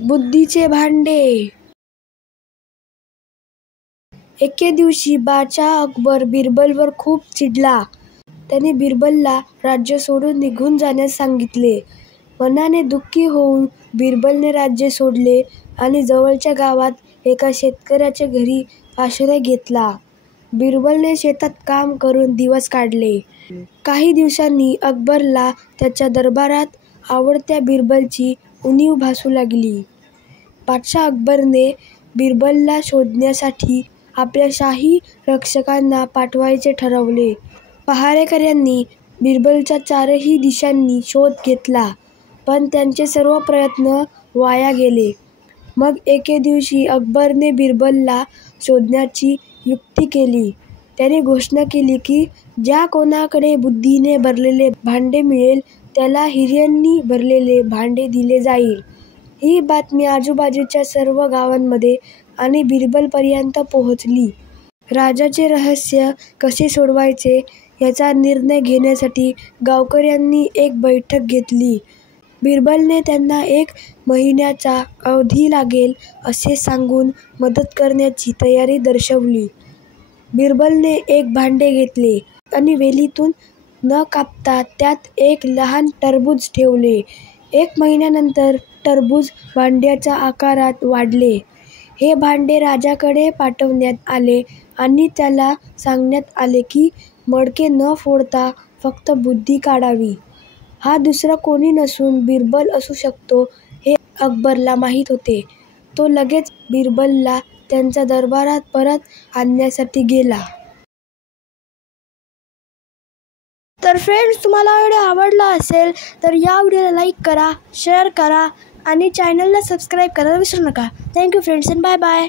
बुद्धीचे भांडे। एके दिवशी बादशाह अकबर बिरबलवर खूप चिडला. त्याने बिरबलला राज्य सोडून निघून जाण्यास सांगितले. मनाने दुःखी होऊन बिरबलने राज्य सोडले आणि जवळच्या गावात एका शेतकऱ्याच्या घरी आश्रय घेतला. बिरबलने शेतात काम करून दिवस काढले. काही दिवसांनी अकबरला त्याच्या दरबारात आवडत्या बिरबलची उणीव भासू लागली. बादशाह अकबरने बिरबलला शोधण्यासाठी आपल्या शाही रक्षकांना पाठवायचे ठरवले. पहारेकऱ्यांनी बिरबलच्या चारही दिशांनी शोध घेतला, पण त्यांचे सर्व प्रयत्न वाया गेले. मग एके दिवशी अकबरने बिरबलला शोधण्याची युक्ती केली. त्याने घोषणा केली की ज्या कोणाकडे बुद्धीने भरलेले भांडे मिळेल त्याला हिऱ्यांनी भरलेले भांडे दिले जाईल. ही बातमी आजूबाजूच्या सर्व गावांमध्ये आणि बिरबलपर्यंत पोहोचली. राजाचे रहस्य कसे सोडवायचे याचा निर्णय घेण्यासाठी गावकऱ्यांनी एक बैठक घेतली. बिरबलने त्यांना 1 महिन्याचा अवधी लागेल असे सांगून मदत करण्याची तयारी दर्शवली. बिरबलने एक भांडे घेतले आणि वेलीतून न कापता त्यात एक लहान टरबूज ठेवले. 1 महिन्यानंतर टरबूज भांड्याच्या आकारात वाढले. हे भांडे राजाकडे पाठवण्यात आले आणि त्याला सांगण्यात आले की मडके न फोडता फक्त बुद्धी काढावी. हा दुसरा कोणी नसून बिरबल असू शकतो हे अकबरला माहीत होते. तो लगेच बिरबलला त्याच्या दरबारात परत आणण्यासाठी गेला. तर फ्रेंड्स, तुम्हाला व्हिडिओ आवडला असेल तर या व्हिडिओला लाईक करा, शेअर करा आणि चॅनलला सबस्क्राईब करायला विसरू नका. Thank you friends and bye bye.